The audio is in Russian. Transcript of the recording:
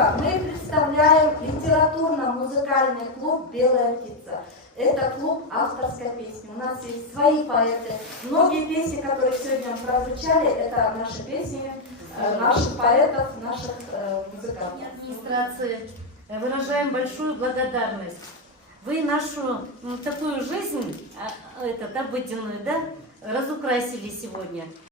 Спасибо. Мы представляем литературно-музыкальный клуб «Белая птица». Это клуб авторской песни. У нас есть свои поэты. Многие песни, которые сегодня прозвучали, это наши песни, наших поэтов, наших музыкантов. Администрации выражаем большую благодарность. Вы нашу такую жизнь, обыденную, разукрасили сегодня.